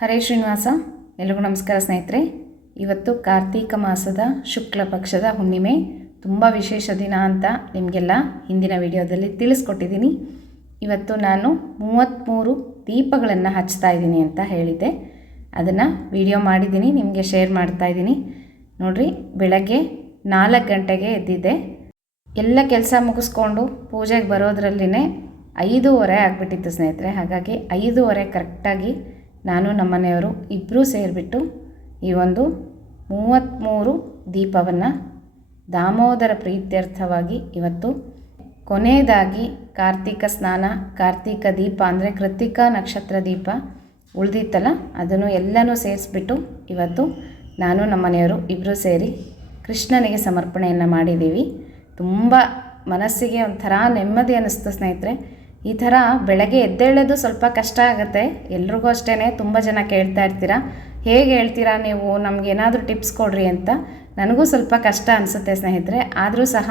ಹರೇ ಶ್ರೀನಿವಾಸ, ಎಲ್ರಿಗೂ ನಮಸ್ಕಾರ ಸ್ನೇಹಿತರೆ. ಇವತ್ತು ಕಾರ್ತೀಕ ಮಾಸದ ಶುಕ್ಲ ಪಕ್ಷದ ಹುಣ್ಣಿಮೆ. ತುಂಬ ವಿಶೇಷ ದಿನ ಅಂತ ನಿಮಗೆಲ್ಲ ಹಿಂದಿನ ವಿಡಿಯೋದಲ್ಲಿ ತಿಳಿಸ್ಕೊಟ್ಟಿದ್ದೀನಿ. ಇವತ್ತು ನಾನು ಮೂವತ್ತ್ಮೂರು ದೀಪಗಳನ್ನು ಹಚ್ತಾ ಇದ್ದೀನಿ ಅಂತ ಹೇಳಿದ್ದೆ. ಅದನ್ನು ವಿಡಿಯೋ ಮಾಡಿದ್ದೀನಿ, ನಿಮಗೆ ಶೇರ್ ಮಾಡ್ತಾ ಇದ್ದೀನಿ. ನೋಡಿರಿ, ಬೆಳಗ್ಗೆ ನಾಲ್ಕು ಗಂಟೆಗೆ ಎದ್ದಿದ್ದೆ. ಎಲ್ಲ ಕೆಲಸ ಮುಗಿಸ್ಕೊಂಡು ಪೂಜೆಗೆ ಬರೋದ್ರಲ್ಲಿನೇ ಐದೂವರೆ ಆಗಿಬಿಟ್ಟಿತ್ತು ಸ್ನೇಹಿತರೆ. ಹಾಗಾಗಿ ಐದೂವರೆ ಕರೆಕ್ಟಾಗಿ ನಾನು ನಮ್ಮನೆಯವರು ಇಬ್ಬರೂ ಸೇರಿಬಿಟ್ಟು ಈ ಒಂದು ಮೂವತ್ತ್ಮೂರು ದೀಪವನ್ನು ದಾಮೋದರ ಪ್ರೀತ್ಯರ್ಥವಾಗಿ ಇವತ್ತು ಕೊನೆಯದಾಗಿ ಕಾರ್ತಿಕ ಸ್ನಾನ, ಕಾರ್ತಿಕ ದೀಪ ಅಂದರೆ ಕೃತಿಕ ನಕ್ಷತ್ರ ದೀಪ ಉಳಿದಿತ್ತಲ್ಲ, ಅದನ್ನು ಎಲ್ಲನೂ ಸೇರಿಸ್ಬಿಟ್ಟು ಇವತ್ತು ನಾನು ನಮ್ಮ ಮನೆಯವರು ಇಬ್ಬರೂ ಸೇರಿ ಕೃಷ್ಣನಿಗೆ ಸಮರ್ಪಣೆಯನ್ನು ಮಾಡಿದ್ದೀವಿ. ತುಂಬ ಮನಸ್ಸಿಗೆ ಒಂಥರ ನೆಮ್ಮದಿ ಅನ್ನಿಸ್ತು ಸ್ನೇಹಿತರೆ. ಈ ಥರ ಬೆಳಗ್ಗೆ ಎದ್ದೇಳೋದು ಸ್ವಲ್ಪ ಕಷ್ಟ ಆಗುತ್ತೆ. ಎಲ್ರಿಗೂ ಅಷ್ಟೇ ತುಂಬ ಜನ ಕೇಳ್ತಾ ಇರ್ತೀರಾ? ಹೇಗೆ ಹೇಳ್ತೀರಾ ನೀವು? ನಮಗೇನಾದರೂ ಟಿಪ್ಸ್ ಕೊಡ್ರಿ ಅಂತ. ನನಗೂ ಸ್ವಲ್ಪ ಕಷ್ಟ ಅನಿಸುತ್ತೆ ಸ್ನೇಹಿತರೆ. ಆದರೂ ಸಹ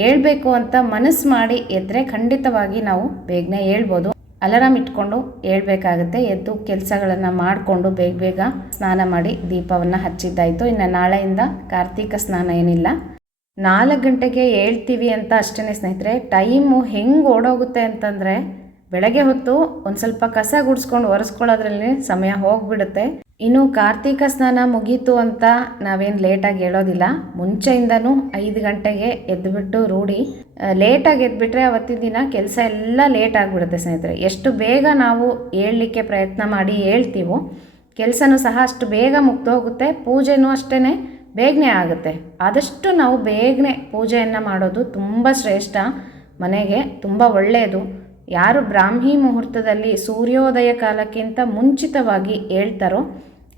ಹೇಳ್ಬೇಕು ಅಂತ ಮನಸ್ಸು ಮಾಡಿ ಎದ್ದರೆ ಖಂಡಿತವಾಗಿ ನಾವು ಬೇಗನೆ ಹೇಳ್ಬೋದು. ಅಲಾರಾಮ್ ಇಟ್ಕೊಂಡು ಹೇಳ್ಬೇಕಾಗುತ್ತೆ. ಎದ್ದು ಕೆಲಸಗಳನ್ನು ಮಾಡಿಕೊಂಡು ಬೇಗ ಬೇಗ ಸ್ನಾನ ಮಾಡಿ ದೀಪವನ್ನು ಹಚ್ಚಿದ್ದಾಯಿತು. ಇನ್ನು ನಾಳೆಯಿಂದ ಕಾರ್ತೀಕ ಸ್ನಾನ ಏನಿಲ್ಲ. ನಾಲ್ಕು ಗಂಟೆಗೆ ಹೇಳ್ತೀವಿ ಅಂತ ಅಷ್ಟೇ ಸ್ನೇಹಿತರೆ. ಟೈಮು ಹೆಂಗೆ ಓಡೋಗುತ್ತೆ ಅಂತಂದರೆ, ಬೆಳಗ್ಗೆ ಹೊತ್ತು ಒಂದು ಸ್ವಲ್ಪ ಕಸ ಗುಡಿಸ್ಕೊಂಡು ಒರೆಸ್ಕೊಳ್ಳೋದ್ರಲ್ಲಿ ಸಮಯ ಹೋಗಿಬಿಡುತ್ತೆ. ಇನ್ನು ಕಾರ್ತೀಕ ಸ್ನಾನ ಮುಗೀತು ಅಂತ ನಾವೇನು ಲೇಟಾಗಿ ಹೇಳೋದಿಲ್ಲ. ಮುಂಚೆಯಿಂದನೂ ಐದು ಗಂಟೆಗೆ ಎದ್ದುಬಿಟ್ಟು ರೂಢಿ. ಲೇಟಾಗಿ ಎದ್ಬಿಟ್ರೆ ಅವತ್ತಿನ ದಿನ ಕೆಲಸ ಎಲ್ಲ ಲೇಟ್ ಆಗಿಬಿಡುತ್ತೆ ಸ್ನೇಹಿತರೆ. ಎಷ್ಟು ಬೇಗ ನಾವು ಹೇಳಲಿಕ್ಕೆ ಪ್ರಯತ್ನ ಮಾಡಿ ಹೇಳ್ತೀವೋ, ಕೆಲಸನೂ ಸಹ ಅಷ್ಟು ಬೇಗ ಮುಗ್ದೋಗುತ್ತೆ ಪೂಜೆನೂ ಅಷ್ಟೇ ಬೇಗನೆ ಆಗುತ್ತೆ. ಆದಷ್ಟು ನಾವು ಬೇಗನೆ ಪೂಜೆಯನ್ನು ಮಾಡೋದು ತುಂಬ ಶ್ರೇಷ್ಠ, ಮನೆಗೆ ತುಂಬ ಒಳ್ಳೆಯದು ಯಾರು ಬ್ರಾಹ್ಮಿ ಮುಹೂರ್ತದಲ್ಲಿ ಸೂರ್ಯೋದಯ ಕಾಲಕ್ಕಿಂತ ಮುಂಚಿತವಾಗಿ ಹೇಳ್ತಾರೋ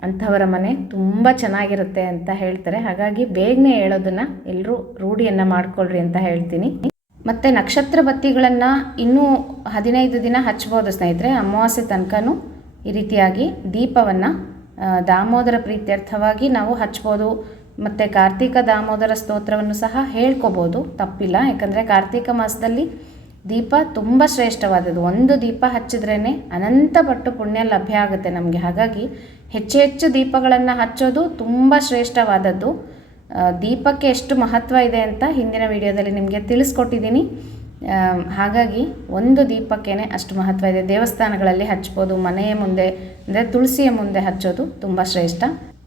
ಅಂಥವರ ಮನೆ ತುಂಬ ಚೆನ್ನಾಗಿರುತ್ತೆ ಅಂತ ಹೇಳ್ತಾರೆ. ಹಾಗಾಗಿ ಬೇಗನೆ ಹೇಳೋದನ್ನು ಎಲ್ಲರೂ ರೂಢಿಯನ್ನು ಮಾಡ್ಕೊಳ್ರಿ ಅಂತ ಹೇಳ್ತೀನಿ. ಮತ್ತು ನಕ್ಷತ್ರ ಬತ್ತಿಗಳನ್ನು ಇನ್ನೂ ಹದಿನೈದು ದಿನ ಹಚ್ಬೋದು ಸ್ನೇಹಿತರೆ. ಅಮಾವಾಸ್ಯೆ ತನಕನೂ ಈ ರೀತಿಯಾಗಿ ದೀಪವನ್ನು ದಾಮೋದರ ಪ್ರೀತ್ಯರ್ಥವಾಗಿ ನಾವು ಹಚ್ಬೋದು. ಮತ್ತು ಕಾರ್ತಿಕ ದಾಮೋದರ ಸ್ತೋತ್ರವನ್ನು ಸಹ ಹೇಳ್ಕೋಬೋದು. ತಪ್ಪಿಲ್ಲ. ಯಾಕಂದರೆ ಕಾರ್ತಿಕ ಮಾಸದಲ್ಲಿ ದೀಪ ತುಂಬ ಶ್ರೇಷ್ಠವಾದದ್ದು. ಒಂದು ದೀಪ ಹಚ್ಚಿದ್ರೇ ಅನಂತ ಪಟ್ಟು ಪುಣ್ಯ ಲಭ್ಯ ಆಗುತ್ತೆ ನಮಗೆ. ಹಾಗಾಗಿ ಹೆಚ್ಚು ಹೆಚ್ಚು ದೀಪಗಳನ್ನು ಹಚ್ಚೋದು ತುಂಬ ಶ್ರೇಷ್ಠವಾದದ್ದು. ದೀಪಕ್ಕೆ ಎಷ್ಟು ಮಹತ್ವ ಇದೆ ಅಂತ ಹಿಂದಿನ ವಿಡಿಯೋದಲ್ಲಿ ನಿಮಗೆ ತಿಳಿಸ್ಕೊಟ್ಟಿದ್ದೀನಿ. ಹಾಗಾಗಿ ಒಂದು ದೀಪಕ್ಕೇ ಅಷ್ಟು ಮಹತ್ವ ಇದೆ. ದೇವಸ್ಥಾನಗಳಲ್ಲಿ ಹಚ್ಬೋದು, ಮನೆಯ ಮುಂದೆ, ಅಂದರೆ ತುಳಸಿಯ ಮುಂದೆ ಹಚ್ಚೋದು ತುಂಬ ಶ್ರೇಷ್ಠ.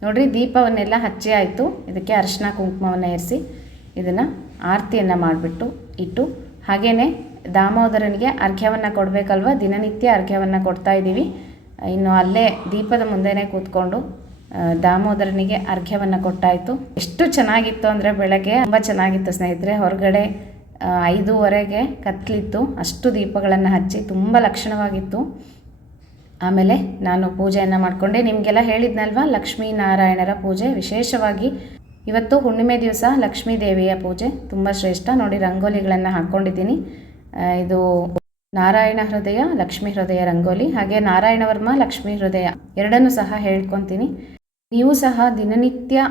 ನೋಡಿರಿ, ದೀಪವನ್ನೆಲ್ಲ ಹಚ್ಚಿ ಆಯಿತು. ಇದಕ್ಕೆ ಅರಿಶಿನ ಕುಂಕುಮವನ್ನು ಏರಿಸಿ ಇದನ್ನು ಆರತಿಯನ್ನು ಮಾಡಿಬಿಟ್ಟು ಇಟ್ಟು ಹಾಗೆಯೇ ದಾಮೋದರನಿಗೆ ಅರ್ಘ್ಯವನ್ನು ಕೊಡಬೇಕಲ್ವ? ದಿನನಿತ್ಯ ಅರ್ಘ್ಯವನ್ನು ಕೊಡ್ತಾ ಇದ್ದೀವಿ. ಇನ್ನು ಅಲ್ಲೇ ದೀಪದ ಮುಂದೆನೇ ಕೂತ್ಕೊಂಡು ದಾಮೋದರನಿಗೆ ಅರ್ಘ್ಯವನ್ನು ಕೊಟ್ಟಾಯಿತು. ಎಷ್ಟು ಚೆನ್ನಾಗಿತ್ತು ಅಂದರೆ ಬೆಳಗ್ಗೆ ತುಂಬ ಚೆನ್ನಾಗಿತ್ತು ಸ್ನೇಹಿತರೆ. ಹೊರಗಡೆ ಐದೂವರೆಗೆ ಕತ್ತಲಿತ್ತು ಅಷ್ಟು ದೀಪಗಳನ್ನು ಹಚ್ಚಿ ತುಂಬ ಲಕ್ಷಣವಾಗಿತ್ತು. ಆಮೇಲೆ ನಾನು ಪೂಜೆಯನ್ನು ಮಾಡಿಕೊಂಡೆ. ನಿಮಗೆಲ್ಲ ಹೇಳಿದ್ನಲ್ವ, ಲಕ್ಷ್ಮೀ ನಾರಾಯಣರ ಪೂಜೆ? ವಿಶೇಷವಾಗಿ ಇವತ್ತು ಹುಣ್ಣಿಮೆ ದಿವಸ ಲಕ್ಷ್ಮೀ ದೇವಿಯ ಪೂಜೆ. ತುಂಬ ಶ್ರೇಷ್ಠ. ನೋಡಿ, ರಂಗೋಲಿಗಳನ್ನು ಹಾಕ್ಕೊಂಡಿದ್ದೀನಿ ಇದು ನಾರಾಯಣ ಹೃದಯ, ಲಕ್ಷ್ಮೀ ಹೃದಯ ರಂಗೋಲಿ, ಹಾಗೆ ನಾರಾಯಣ ವರ್ಮ, ಲಕ್ಷ್ಮೀ ಹೃದಯ ಎರಡನ್ನು ಸಹ ಹೇಳ್ಕೊತೀನಿ. ನೀವು ಸಹ ದಿನನಿತ್ಯ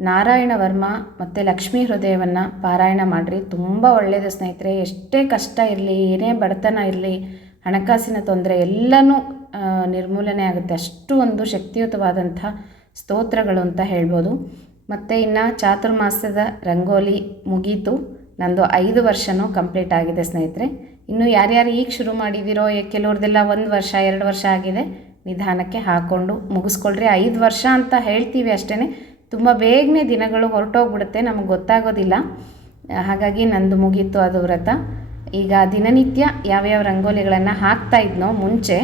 ನಾರಾಯಣ ವರ್ಮ ಮತ್ತು ಲಕ್ಷ್ಮೀ ಹೃದಯವನ್ನು ಪಾರಾಯಣ ಮಾಡಿರಿ. ತುಂಬ ಒಳ್ಳೆಯದು ಸ್ನೇಹಿತರೆ. ಎಷ್ಟೇ ಕಷ್ಟ ಇರಲಿ, ಏನೇ ಬಡತನ ಇರಲಿ ಹಣಕಾಸಿನ ತೊಂದರೆ ಎಲ್ಲನೂ ನಿರ್ಮೂಲನೆ ಆಗುತ್ತೆ. ಅಷ್ಟು ಒಂದು ಶಕ್ತಿಯುತವಾದಂಥ ಸ್ತೋತ್ರಗಳು ಅಂತ ಹೇಳ್ಬೋದು. ಮತ್ತು ಇನ್ನು ಚಾತುರ್ಮಾಸದ ರಂಗೋಲಿ ಮುಗೀತು. ನಂದು ಐದು ವರ್ಷವೂ ಕಂಪ್ಲೀಟ್ ಆಗಿದೆ ಸ್ನೇಹಿತರೆ. ಇನ್ನು ಯಾರ್ಯಾರು ಈಗ ಶುರು ಮಾಡಿದ್ದೀರೋ ಕೆಲವ್ರದ್ದೆಲ್ಲ ಒಂದು ವರ್ಷ, ಎರಡು ವರ್ಷ ಆಗಿದೆ. ನಿಧಾನಕ್ಕೆ ಹಾಕ್ಕೊಂಡು ಮುಗಿಸ್ಕೊಳ್ರಿ. ಐದು ವರ್ಷ ಅಂತ ಹೇಳ್ತೀವಿ ಅಷ್ಟೇ ತುಂಬ ಬೇಗನೆ ದಿನಗಳು ಹೊರಟೋಗ್ಬಿಡುತ್ತೆ. ನಮಗೆ ಗೊತ್ತಾಗೋದಿಲ್ಲ. ಹಾಗಾಗಿ ನಂದು ಮುಗೀತು ಅದು ವ್ರತ. ಈಗ ದಿನನಿತ್ಯ ಯಾವ್ಯಾವ ರಂಗೋಲಿಗಳನ್ನು ಹಾಕ್ತಾ ಇದ್ನೋ ಮುಂಚೆ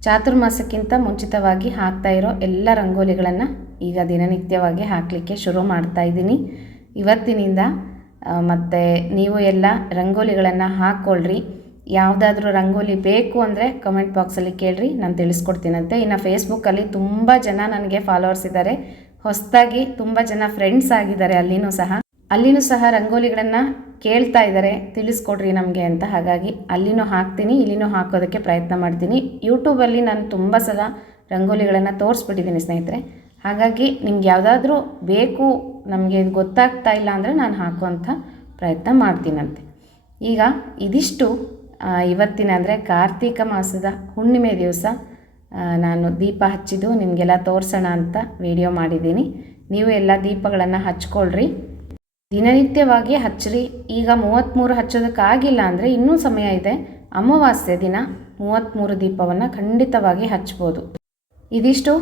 ಚಾತುರ್ಮಾಸಕ್ಕಿಂತ ಮುಂಚಿತವಾಗಿ ಹಾಕ್ತಾ ಇರೋ ಎಲ್ಲ ರಂಗೋಲಿಗಳನ್ನು ಈಗ ದಿನನಿತ್ಯವಾಗಿ ಹಾಕಲಿಕ್ಕೆ ಶುರು ಮಾಡ್ತಾ ಇದ್ದೀನಿ. ಇವತ್ತಿನಿಂದ ಮತ್ತು ನೀವು ಎಲ್ಲ ರಂಗೋಲಿಗಳನ್ನು ಹಾಕ್ಕೊಳ್ಳ್ರಿ ಯಾವುದಾದ್ರೂ ರಂಗೋಲಿ ಬೇಕು ಅಂದರೆ ಕಮೆಂಟ್ ಬಾಕ್ಸಲ್ಲಿ ಕೇಳ್ರಿ, ನಾನು ತಿಳಿಸ್ಕೊಡ್ತೀನಂತೆ. ಇನ್ನು ಫೇಸ್ಬುಕ್ಕಲ್ಲಿ ತುಂಬ ಜನ ನನಗೆ ಫಾಲೋವರ್ಸ್ ಇದ್ದಾರೆ ಹೊಸದಾಗಿ ತುಂಬ ಜನ ಫ್ರೆಂಡ್ಸ್ ಆಗಿದ್ದಾರೆ ಅಲ್ಲಿನೂ ಸಹ. ಅಲ್ಲಿನೂ ಸಹ ರಂಗೋಲಿಗಳನ್ನು ಕೇಳ್ತಾ ಇದ್ದಾರೆ. ತಿಳಿಸ್ಕೊಡ್ರಿ ನಮಗೆ ಅಂತ. ಹಾಗಾಗಿ ಅಲ್ಲಿನೂ ಹಾಕ್ತೀನಿ, ಇಲ್ಲಿನೂ ಹಾಕೋದಕ್ಕೆ ಪ್ರಯತ್ನ ಮಾಡ್ತೀನಿ. ಯೂಟ್ಯೂಬಲ್ಲಿ ನಾನು ತುಂಬ ಸಲ ರಂಗೋಲಿಗಳನ್ನು ತೋರಿಸ್ಬಿಟ್ಟಿದ್ದೀನಿ ಸ್ನೇಹಿತರೆ. ಹಾಗಾಗಿ ನಿಮ್ಗೆ ಯಾವುದಾದ್ರೂ ಬೇಕು, ನಮಗೆ ಗೊತ್ತಾಗ್ತಾ ಇಲ್ಲ ಅಂದರೆ ನಾನು ಹಾಕುವಂಥ ಪ್ರಯತ್ನ ಮಾಡ್ತೀನಂತೆ. ಈಗ ಇದಿಷ್ಟು ಇವತ್ತಿನ ಅಂದರೆ ಕಾರ್ತೀಕ ಮಾಸದ ಹುಣ್ಣಿಮೆ ದಿವಸ ನಾನು ದೀಪ ಹಚ್ಚಿದ್ದು ನಿಮಗೆಲ್ಲ ತೋರಿಸೋಣ ಅಂತ ವಿಡಿಯೋ ಮಾಡಿದ್ದೀನಿ. ನೀವು ಎಲ್ಲ ದೀಪಗಳನ್ನು ಹಚ್ಕೊಳ್ರಿ. ದಿನನಿತ್ಯವಾಗಿ ಹಚ್ಚಿರಿ. ಈಗ ಮೂವತ್ತ್ಮೂರು ಹಚ್ಚೋದಕ್ಕಾಗಿಲ್ಲ ಅಂದರೆ ಇನ್ನೂ ಸಮಯ ಇದೆ. ಅಮಾವಾಸ್ಯೆ ದಿನ ಮೂವತ್ತ್ಮೂರು ದೀಪವನ್ನು ಖಂಡಿತವಾಗಿ ಹಚ್ಬೋದು. ಇದಿಷ್ಟು.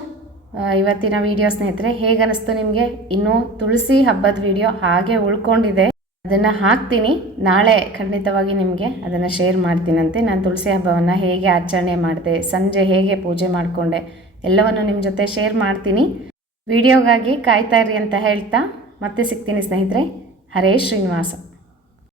ಇವತ್ತಿನ ವಿಡಿಯೋ ಸ್ನೇಹಿತರೆ, ಹೇಗನ್ನಿಸ್ತು ನಿಮಗೆ? ಇನ್ನೂ ತುಳಸಿ ಹಬ್ಬದ ವಿಡಿಯೋ ಹಾಗೆ ಉಳ್ಕೊಂಡಿದೆ. ಅದನ್ನು ಹಾಕ್ತೀನಿ. ನಾಳೆ ಖಂಡಿತವಾಗಿ ನಿಮಗೆ ಅದನ್ನು ಶೇರ್ ಮಾಡ್ತೀನಂತೆ. ನಾನು ತುಳಸಿ ಹಬ್ಬವನ್ನು ಹೇಗೆ ಆಚರಣೆ ಮಾಡಿದೆ, ಸಂಜೆ ಹೇಗೆ ಪೂಜೆ ಮಾಡಿಕೊಂಡೆ, ಎಲ್ಲವನ್ನು ನಿಮ್ಮ ಜೊತೆ ಶೇರ್ ಮಾಡ್ತೀನಿ. ವಿಡಿಯೋಗಾಗಿ ಕಾಯ್ತಾ ಇರಿ ಅಂತ ಹೇಳ್ತಾ. ಮತ್ತೆ ಸಿಗ್ತೀನಿ ಸ್ನೇಹಿತರೆ. ಹರೇ ಶ್ರೀನಿವಾಸ.